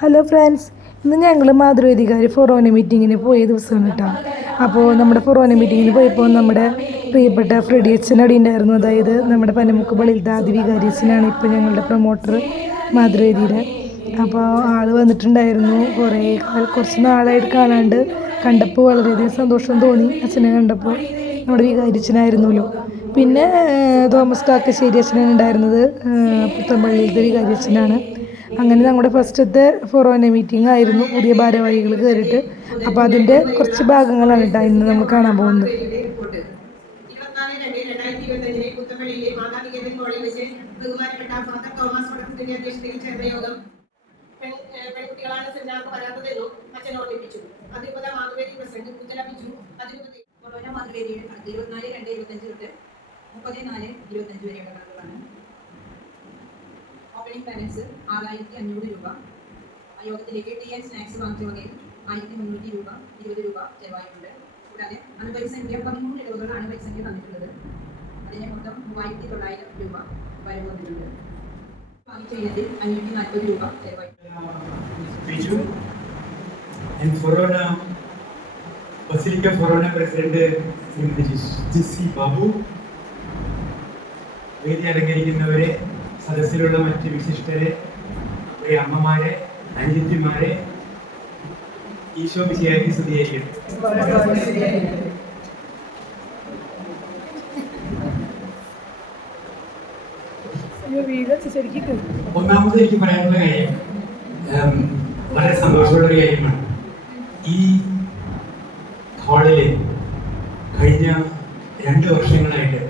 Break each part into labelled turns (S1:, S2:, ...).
S1: Hello friends ഇന്ന് ഞങ്ങൾ മാതൃവേദികാർ ഫൊറോന മീറ്റിങ്ങിന് പോയ ദിവസമാണ് കേട്ടോ. അപ്പോൾ നമ്മുടെ ഫൊറോന മീറ്റിങ്ങിന് പോയപ്പോൾ നമ്മുടെ പ്രിയപ്പെട്ട ഫ്രെഡി അച്ഛൻ ഉണ്ടായിരുന്നു. അതായത് നമ്മുടെ പനമുക്ക് പള്ളിയിലത്തെ ആദ്യ വികാരി അച്ഛനാണ് ഇപ്പോൾ ഞങ്ങളുടെ പ്രൊമോട്ടർ മാതൃവേദിയുടെ. അപ്പോൾ ആൾ വന്നിട്ടുണ്ടായിരുന്നു കുറേ കുറച്ച് നാളായിട്ട് കാണാണ്ട് കണ്ടപ്പോൾ വളരെയധികം സന്തോഷം തോന്നി അച്ഛനെ കണ്ടപ്പോൾ. നമ്മുടെ വികാരി അച്ഛനായിരുന്നല്ലോ. പിന്നെ തോമസ് കാക്കശ്ശേരി അച്ഛനാണ് ഉണ്ടായിരുന്നത്. പുത്തമ്പള്ളിയിലത്തെ വികാരി അച്ഛനാണ്. അങ്ങനെ നമ്മുടെ ഫസ്റ്റത്തെ ഫൊറോന മീറ്റിംഗ് ആയിരുന്നു പുതിയ ഭാരവാഹികൾ കയറിയിട്ട്. അപ്പോൾ അതിന്റെ കുറച്ച് ഭാഗങ്ങളാണ് കേട്ടോ ഇന്ന് നമ്മൾ കാണാൻ പോകുന്നത്.
S2: പെൺകുട്ടികളാണ് പ്രസിഡന്റ് പുത്തലപ്പിച്ചു അതിരൂപത
S3: മാതൃവേദിയുടെ അടുത്ത ഇരുപത്തിനാല് രണ്ട് ഇരുപത്തഞ്ച് തൊട്ട് മുപ്പത് നാല് ഇരുപത്തഞ്ച് വരെയുള്ള കണക്കുകളാണ് ഓപ്പണിംഗ് ബാലൻസ് ആറായിരത്തി അഞ്ഞൂറ് രൂപ. യോഗത്തിലേക്ക് ടീ ആൻഡ് സ്നാക്സ് വാങ്ങിച്ച വകയിൽ ആയിരത്തി മുന്നൂറ്റി രൂപ ഇരുപത് രൂപ ചെലവായിട്ടുണ്ട്. കൂടാതെ അണുപരിസംഖ്യ പതിമൂന്ന് ഇളവുകൾ അണുപരിസംഖ്യ തന്നിട്ടുള്ളത്. അതിന് മൊത്തം മൂവായിരത്തി തൊള്ളായിരം രൂപ വരവ് വന്നിട്ടുണ്ട്. വാങ്ങിച്ച ഇനത്തിൽ അഞ്ഞൂറ്റി നാൽപ്പത് രൂപ ചെലവായിട്ടുണ്ട്.
S4: Basilica forane president Shrimati Jisi Babu. വേദി അലങ്കരിക്കുന്നവരെ സദസ്സിലുള്ള മറ്റ് വിശിഷ്ടരെ പ്രിയ അമ്മമാരെ അനിയത്തിമാരെ ഈശോ വിജയാക്കി സ്തുതിയായിരിക്കട്ടെ. ഒന്നാമത് എനിക്ക് പറയാനുള്ള കാര്യം വളരെ സന്തോഷമുള്ള ഒരു കാര്യമാണ്. ഈ ഹാളിൽ കഴിഞ്ഞ രണ്ട് വർഷങ്ങളായിട്ട്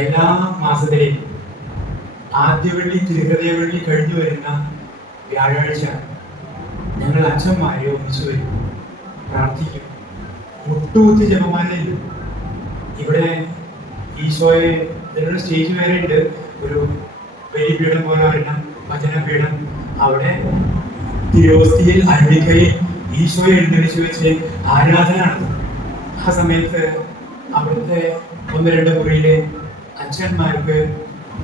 S4: എല്ലാ മാസത്തിലെയും ആദ്യ വെള്ളി തിരുഹൃദയ വെള്ളി കഴിഞ്ഞു വരുന്ന വ്യാഴാഴ്ച ഞങ്ങൾ അച്ഛന്മാരെ ഒന്നിച്ചു വരും. പ്രാർത്ഥിക്കും. മുട്ടുകുത്തി ജപമാലയിലും ഇവിടെ ഈശോയെ ഇതിനൊരു സ്റ്റേജ് വരെ ഉണ്ട് ഒരു വലിയ പീഠം പോലെ വരുന്ന ഭജനപീഠം അവിടെ തിരുവസ്തിയിൽ അരുവിക്കയിൽ ഈശോയെ എഴുന്നള്ളിച്ച് വെച്ച് ആരാധന നടത്തും. ആ സമയത്ത് അവിടുത്തെ ഒന്ന് രണ്ട് മുറിയിലെ അച്ഛന്മാർക്ക്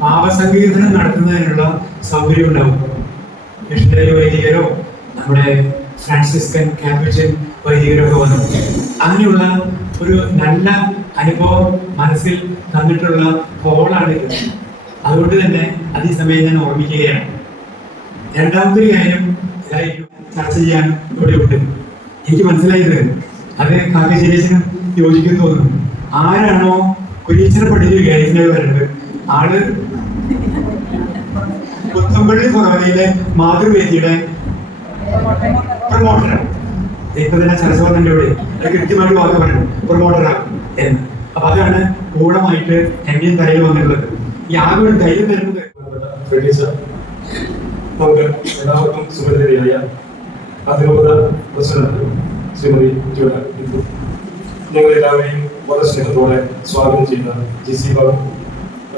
S4: പാപസങ്കീർത്തനം നടത്തുന്നതിനുള്ള സൗകര്യം ഉണ്ടാവും. മിഷണറി വൈദികരോ നമ്മുടെ ഫ്രാൻസിസ്കൻ കാപ്പച്ചൻ വൈദികരോ ഒക്കെ വന്നു. അങ്ങനെയുള്ള ഒരു നല്ല അനുഭവം മനസ്സിൽ തന്നിട്ടുള്ള ഹോളാണ് ഇത്. അതുകൊണ്ട് തന്നെ അത് സമയം ഞാൻ ഓർമ്മിക്കുകയാണ്. രണ്ടാമത്തെ കാര്യം ചർച്ച ചെയ്യാൻ ഇവിടെ ഉണ്ട്. എനിക്ക് മനസ്സിലായത് അത് കാക്കശേഷനും യോജിക്കുന്നു തോന്നുന്നു. ആരാണോ കുരീച്ചനെ പഠിച്ചു വരുന്നത് ആൾ പുത്തമ്പള്ളി കുറവനയിലെ മാതൃവേദിയുടെ പ്രൊമോട്ടറാണ് ഇപ്പൊ തന്നെ സരസ്വതന്റെ ഇവിടെ അത് കൃത്യമായിട്ട് വാക്ക് പറഞ്ഞു പ്രൊമോട്ടറാണ് എന്ന്. അപ്പൊ അതാണ് ഊഴമായിട്ട് എന്നെയും തലയിൽ വന്നിട്ടുള്ളത്. ഈ ആകെ ഒരു ധൈര്യം തരുന്നത്
S5: എല്ലാവർക്കും സുഭദ്രയായ അതിരൂപത പ്രസിഡന്റ് ശ്രീമതി ഹിന്ദു ഞങ്ങൾ എല്ലാവരെയും വളരെ സ്നേഹത്തോടെ സ്വാഗതം ചെയ്യുന്ന ജി സി ബാബു.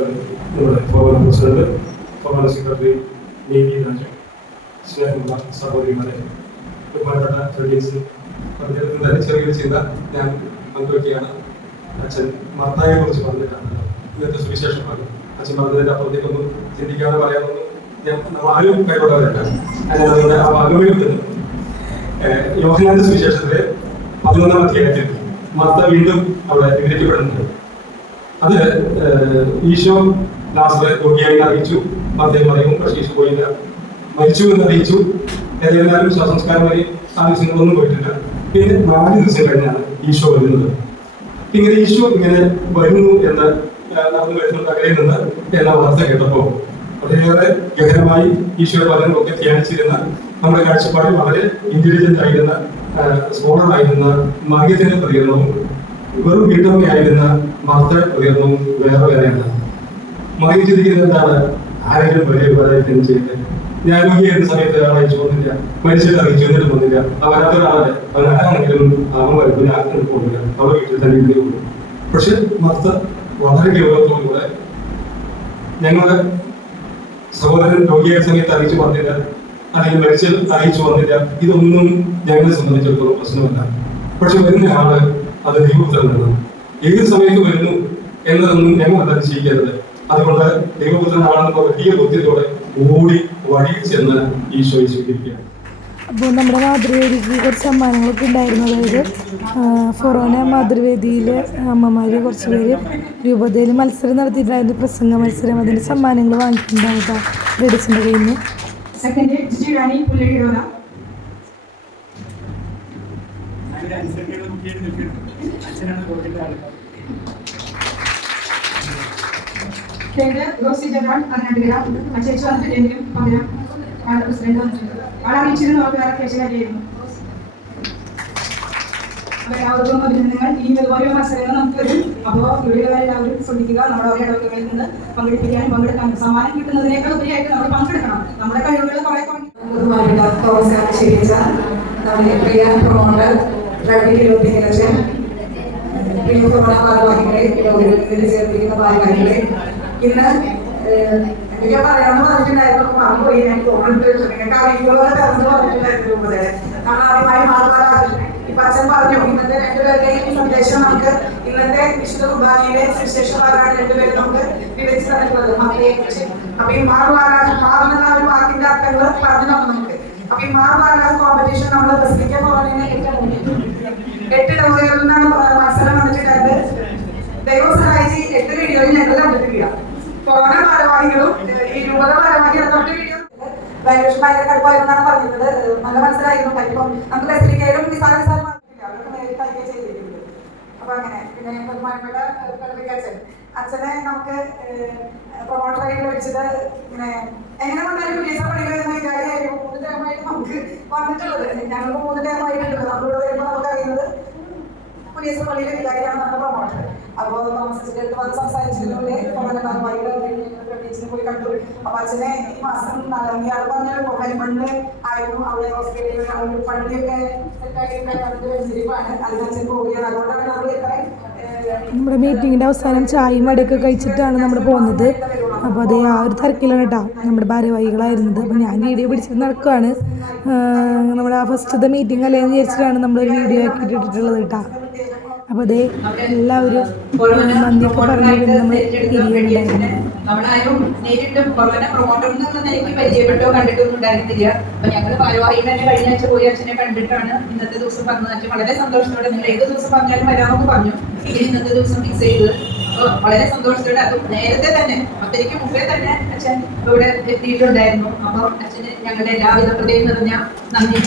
S5: നമ്മുടെ ഭവന പ്രസിഡന്റ് ഭവന സെക്രട്ടറി നീതി രാജു സ്നേഹമുള്ള സഹോദരിമാരെ ബഹുമാനപ്പെട്ട ഫ്രെഡീസ് അദ്ദേഹത്തിന്റെ തന്നെ ചെറിയൊരു ചിന്ത ഞാൻ പങ്കുവയ്ക്കുകയാണ്. അച്ഛൻ മർത്തായെ കുറിച്ച് പറഞ്ഞിട്ടാണ് ഇന്നത്തെ സുവിശേഷമാണ് അച്ഛൻ പറഞ്ഞതിന്റെ അപ്പുറത്തേക്കൊന്നും ചിന്തിക്കാതെ പറയാനൊന്നും ഞാൻ നമ്മൾ ആരും കൈകൊള്ളാറില്ല അങ്ങനെ അതുകൊണ്ട് ആ ഭാഗമേ യോഹനാന്റെ സുവിശേഷത്തിലെ പതിനൊന്നാം അധ്യായത്തിൽ മർത്ത വീണ്ടും അവിടെ വിവരിക്കപ്പെടുന്നുണ്ട്. അത് ഈശോ ലാസ്റ്റ് രോഗിയായി അറിയിച്ചു. മദ്യം പറയും പക്ഷേ ഈശോ പോയില്ല. മരിച്ചു എന്ന് അറിയിച്ചു. ഏതായാലും ശവസംസ്കാരം വരെ ആ ദിവസങ്ങളൊന്നും പോയിട്ടില്ല. പിന്നെ നാല് ദിവസം കഴിഞ്ഞാണ് ഈശോ വരുന്നത്. ഇങ്ങനെ ഈശോ ഇങ്ങനെ വരുന്നു എന്ന് നമ്മൾ വരുന്നുണ്ട് അകലെ നിന്ന് എന്ന വാർത്ത കേട്ടപ്പോൾ വളരെയേറെ ഗഹനമായി ഈശോയുടെ വചനമൊക്കെ ധ്യാനിച്ചിരുന്ന നമ്മുടെ കാഴ്ചപ്പാടിൽ വളരെ ഇന്റലിജന്റ് ആയിരുന്ന സ്കോളർ ആയിരുന്ന മാഗ്യത്തിന്റെ പ്രതികരണവും വെറും വീട്ടമ്മയായിരുന്ന മാർത്തയുടെ ഉയർന്നു വേറെ വേറെയാണ് മകൻ ചിന്തിക്കുന്നത് എന്താണ് ആരെങ്കിലും വലിയ ഉപകാരം ചെയ്ത് ഞാൻ രോഗിയായിരുന്ന സമയത്ത് അയച്ചു വന്നില്ല മരിച്ചിട്ട് അറിയിച്ചു എന്നിട്ട് വന്നില്ല. അവരാത്തൊരാളെ വരാത്ത ഒരാളെ അവൻ ആരാണെങ്കിലും അവൻ വരും ഞാൻ പോകുന്നില്ല അവൾ വീട്ടിൽ തന്നെ ഇരുന്നേ പക്ഷെ മർത്ത വളരെ ഗൗരവത്തോടുകൂടെ ഞങ്ങളുടെ സഹോദരൻ രോഗിയായ സമയത്ത് അറിയിച്ചു വന്നില്ല അല്ലെങ്കിൽ മരിച്ചത് അറിയിച്ചു വന്നില്ല ഇതൊന്നും ഞങ്ങളെ സംബന്ധിച്ചിടത്തോളം പ്രശ്നമല്ല. പക്ഷെ വരുന്ന ആൾ അത് ദൈവപുത്രനാണ്. ഏത് സമയത്ത് വരുന്നു എന്നതൊന്നും ഞങ്ങൾ അത് നിശ്ചയിക്കരുത് അതുകൊണ്ട് ദൈവപുത്രനാണെന്നുള്ള വലിയ ബോധ്യത്തോടെ ഓടി വഴി ചെന്ന് ഈശോയെ സ്വീകരിക്കുകയാണ്
S1: അപ്പോൾ നമ്മുടെ മാതൃവേദിക്ക് കുറച്ച് സമ്മാനങ്ങളൊക്കെ ഉണ്ടായിരുന്നു. അതായത് ഫൊറോന മാതൃവേദിയിൽ അമ്മമാർ കുറച്ച് പേര് രൂപതയിൽ മത്സരം നടത്തിയിട്ടുണ്ടായിരുന്നു പ്രസംഗ മത്സരം അതിന്റെ സമ്മാനങ്ങൾ വാങ്ങിയിട്ടുണ്ടാവും കേട്ടോ. കയ്യിൽ നിന്ന്.
S3: സെക്കൻഡ്
S4: അച്ഛനാണ് കോഴിയുടെ ആൾ
S3: തേർഡ് റോസി ജെറാൾഡ് പതിനെട്ടുകര ആ ചേച്ചി വന്നിട്ട് എനിക്കും പകരം ആളുടെ പ്രസിഡന്റ് വന്നിട്ടുണ്ട്. ആളെ അറിയിച്ചിരുന്നു അവർക്ക് വേറെ അപ്പോൾ എല്ലാവർക്കും അഭിനന്ദനങ്ങൾ ഇനി ഇതുപോലെ മത്സരങ്ങൾ നമുക്ക് അപ്പോൾ ഇവിടെയുള്ള എല്ലാവരും ശ്രദ്ധിക്കുക. നമ്മുടെ ഓരോ ഇടവകകളിൽ നിന്ന് പങ്കെടുപ്പിക്കാനും പങ്കെടുക്കാനും സമ്മാനം കിട്ടുന്നതിനേക്കാൾ ഉപരിയായിട്ട് നമ്മൾ പങ്കെടുക്കണം. നമ്മുടെ കഴിവുകൾ കുറെ ശരിച്ച നമ്മുടെ പ്രിയ പ്രൊമോട്ടർ റവി കിലോട്ടിക്കലച്ചൻ പ്രിയ പ്രധാന ഭാരവാഹികളെ ഇതിൽ ചേർത്തിരിക്കുന്ന ഭാരവാഹികളെ ഇന്ന് എനിക്ക് പറയാമെന്ന് പറഞ്ഞിട്ടുണ്ടായിരുന്നു മറന്നുപോയി ഞാൻ തോന്നിട്ട് നിങ്ങൾക്ക് അറിയിക്കുമ്പോൾ തുറന്നു പറഞ്ഞിട്ടുണ്ടായിരുന്നു രൂപതയുടെ നമ്മൾ ആദ്യമായി മാറുമാറാകില്ല ഇപ്പൊ അച്ഛൻ പറഞ്ഞു ഇന്നത്തെ രണ്ടുപേരുടെയും സന്ദേശം നമുക്ക് ഇന്നത്തെ വിശുദ്ധ കുർബാനയിലെ സുവിശേഷമാരാണ് രണ്ടുപേരും നമുക്ക് വിവരിച്ചു തന്നിട്ടുള്ളത് മക്കളെ കുറിച്ച് അപ്പൊ ഈ മാറുമാറാ മാറുന്ന ഒരു വാക്കിന്റെ അർത്ഥങ്ങൾ പറഞ്ഞു നമുക്ക് അപ്പൊ ഈ മാറുമാറാ കോമ്പറ്റീഷൻ നമ്മൾ ബസ്സിലേക്ക് പോകുന്നതിന് ഏറ്റവും എട്ട് ഇടമുറകളിൽ നിന്നാണ് മത്സരം വന്നിട്ടുണ്ട് ദൈവം സഹായിച്ച് എട്ട് വീഡിയോയിൽ ഞങ്ങൾ കണ്ടിട്ടില്ല. കൊറോണ ഭാരവാഹികളും ഈ രൂപത ഭാരവാഹികളും തൊട്ട് വീഡിയോ വാല്യൂഷൻ ഭയങ്കര കടുപ്പായിരുന്നാണ് പറഞ്ഞിരുന്നത്. നല്ല മനസ്സിലായിരുന്നു കഴിപ്പം നമുക്ക് ബസ്സിലേക്കായാലും നിസാര നിസാര മാർക്കില്ല അവർക്ക് നേരിട്ട് കഴിക്കുക ചെയ്തിട്ടുണ്ട്. അപ്പൊ അങ്ങനെ പിന്നെ ബഹുമാനപ്പെട്ട അച്ഛൻ. അച്ഛനെ നമുക്ക് പ്രൊമോട്ടറായിട്ട് വിളിച്ചത് ഇങ്ങനെ എങ്ങനെ കൊണ്ടാലും വിദേശ പണികൾ എന്ന കാര്യമായിരുന്നു. മൂന്ന് ടേമായിട്ട് നമുക്ക് വന്നിട്ടുള്ളത്. ഞങ്ങൾക്ക് മൂന്ന് പുതിയ പള്ളിയിലെ വികാരിയാണ് നമ്മുടെ പ്രൊമോട്ടർ അപ്പോൾ താമസിച്ചിട്ട് അടുത്ത് വന്ന് സംസാരിച്ചതിലൂടെ ടീച്ചറിനെ പോയി കണ്ടു. അപ്പൊ അച്ഛനെ ഈ മാസം നാലാം തീയതി ആൾ പറഞ്ഞു കരിമണ്ണ് ആയിരുന്നു. അവിടെ ഹോസ്പിറ്റലിൽ പള്ളിയൊക്കെ നമ്മൾ
S1: നമ്മുടെ മീറ്റിങ്ങിന്റെ അവസാനം ചായയും വടയൊക്കെ കഴിച്ചിട്ടാണ് നമ്മൾ പോകുന്നത്. അപ്പോൾ അതേ ആ ഒരു തിരക്കിലാണ് കേട്ടോ നമ്മുടെ ഭാരവാഹികളായിരുന്നത്. അപ്പോൾ ഞാൻ വീഡിയോ പിടിച്ചിട്ട് നടക്കുകയാണ് നമ്മുടെ ആ ഫസ്റ്റത്തെ മീറ്റിംഗ് അല്ലേ എന്ന് വിചാരിച്ചിട്ടാണ് നമ്മളൊരു വീഡിയോ ആക്കി ഇട്ടിട്ടുള്ളത് കേട്ടോ. അപ്പോൾ അതേ എല്ലാവരും നന്ദിയൊക്കെ പറഞ്ഞ് നമ്മൾ
S3: നമ്മളാരും തന്നെ കഴിഞ്ഞ ആഴ്ച പോയി അച്ഛനെ കണ്ടിട്ടാണ് ഇന്നത്തെ ദിവസം വളരെ സന്തോഷത്തോടെ ദിവസം പറഞ്ഞാലും പറഞ്ഞു. ദിവസം ഫിക്സ് വളരെ സന്തോഷത്തോടെ നേരത്തെ തന്നെ പത്തരയ്ക്ക് മുമ്പേ തന്നെ അച്ഛൻ ഇവിടെ എത്തിയിട്ടുണ്ടായിരുന്നു. അപ്പൊ അച്ഛന് ഞങ്ങളുടെ എല്ലാവിധ പ്രതിയും നിറഞ്ഞ നന്ദി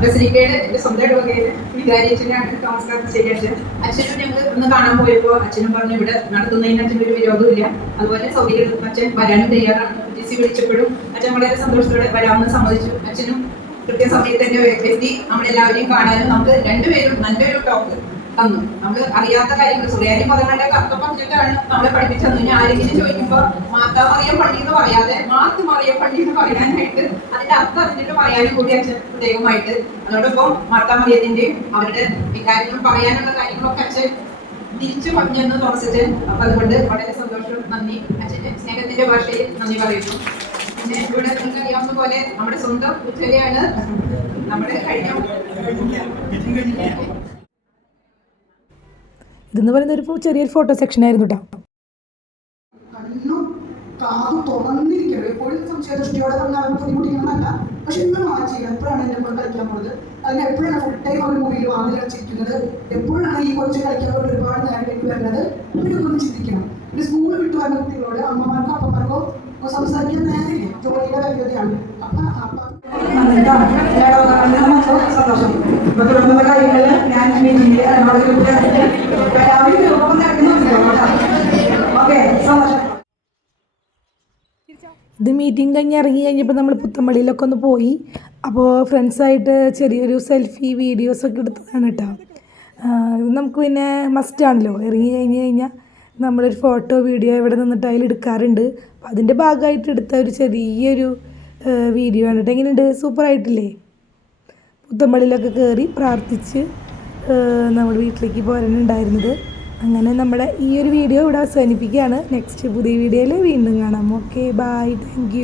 S3: ബസിലിക്കയുടെ എന്റെ സ്വന്തം ഇടവകയിൽ വികാരിയച്ഛനാണ് താമസിക്കാൻ ശരി അച്ഛൻ അച്ഛനും ഞങ്ങൾ ഒന്ന് കാണാൻ പോയപ്പോ അച്ഛനും പറഞ്ഞു ഇവിടെ നടത്തുന്നതിന് ഒരു വിരോധമില്ല. അതുപോലെ സൗകര്യം അച്ഛൻ തയ്യാറാണ് ജിസി വിളിച്ചപ്പോഴും അച്ഛൻ വളരെ സന്തോഷത്തോടെ വരാമെന്ന് സമ്മതിച്ചു അച്ഛനും കൃത്യസമയത്ത് തന്നെ എത്തി നമ്മളെല്ലാവരെയും കാണാനും നമുക്ക് രണ്ടുപേരും നല്ലൊരു ടോക്ക് തന്നു. നമ്മൾ അറിയാത്ത കാര്യങ്ങൾ സുറിയാനി പദങ്ങളുടെ അർത്ഥം പറഞ്ഞിട്ടാണ് നമ്മളെ പഠിപ്പിച്ചു തന്നു ഇനി ആരെങ്കിലും ചോദിക്കുമ്പോൾ മാതാ മറിയം പള്ളി എന്ന് പറയാതെ മാത്ത് മറിയം പള്ളി എന്ന് പറയാനായിട്ട് അതിന്റെ അർത്ഥം അറിഞ്ഞിട്ട് പറയാനും കൂടി അച്ഛൻ പ്രത്യേകമായിട്ട്. അതോടൊപ്പം മാതാ മറിയത്തിന്റെയും അവരുടെ വികാരങ്ങൾ പറയാനുള്ള കാര്യങ്ങളൊക്കെ അച്ഛൻ തിരിച്ചു പറഞ്ഞെന്ന് തോമസിച്ച് അപ്പൊ അതുകൊണ്ട് വളരെ സന്തോഷം. നന്ദി. അച്ഛന്റെ സ്നേഹത്തിന്റെ ഭാഷയിൽ നന്ദി പറയുന്നു. പിന്നെ ഇവിടെ നിങ്ങൾക്ക് അറിയാവുന്ന പോലെ നമ്മുടെ സ്വന്തം ഉച്ചയാണ് നമ്മുടെ കഴിഞ്ഞ
S1: ഇതെന്ന് പറയുന്നത് ഒരു ചെറിയൊരു ഫോട്ടോ സെക്ഷൻ ആയിരുന്നു കേട്ടോ
S6: എപ്പോഴും അവൻ ബുദ്ധിമുട്ടിക്കണമെന്നല്ല പക്ഷെ എപ്പോഴാണ് ഈ കൊച്ചു കളിക്കാൻ ഒരുപാട് നേരത്തേക്ക് വരുന്നത്? ഇവരൊക്കെ ചിന്തിക്കണം. ഒരു സ്കൂൾ വിട്ടു വരുന്ന കുട്ടികളോട് അമ്മമാർക്കോ അപ്പമാർക്കോ സംസാരിക്കാൻ നേരില്ല ജോലിയുടെ വ്യക്തതയാണ് അപ്പൊ
S3: സന്തോഷം കാര്യങ്ങളിൽ ഞാൻ
S1: ഇത് മീറ്റിംഗ് കഴിഞ്ഞ് ഇറങ്ങി കഴിഞ്ഞപ്പോൾ നമ്മൾ പുത്തമ്പള്ളിയിലൊക്കെ ഒന്ന് പോയി. അപ്പോൾ ഫ്രണ്ട്സായിട്ട് ചെറിയൊരു സെൽഫി വീഡിയോസൊക്കെ എടുത്തതാണ് കേട്ടോ നമുക്ക് പിന്നെ മസ്റ്റാണല്ലോ ഇറങ്ങി കഴിഞ്ഞ് കഴിഞ്ഞാൽ നമ്മളൊരു ഫോട്ടോ വീഡിയോ ഇവിടെ നിന്നിട്ട് അതിൽ എടുക്കാറുണ്ട്. അപ്പോൾ അതിന്റെ ഭാഗമായിട്ട് എടുത്ത ഒരു ചെറിയൊരു വീഡിയോ ആണ് കേട്ടോ എങ്ങനെയുണ്ട്? സൂപ്പറായിട്ടില്ലേ പുത്തമ്പള്ളിയിലൊക്കെ കയറി പ്രാർത്ഥിച്ച് നമ്മൾ വീട്ടിലേക്ക് പോരാനുണ്ടായിരുന്നത്. അങ്ങനെ നമ്മുടെ ഈ ഒരു വീഡിയോ ഇവിടെ അവസാനിപ്പിക്കുകയാണ്. നെക്സ്റ്റ് പുതിയ വീഡിയോയിൽ വീണ്ടും കാണാം. Okay bye thank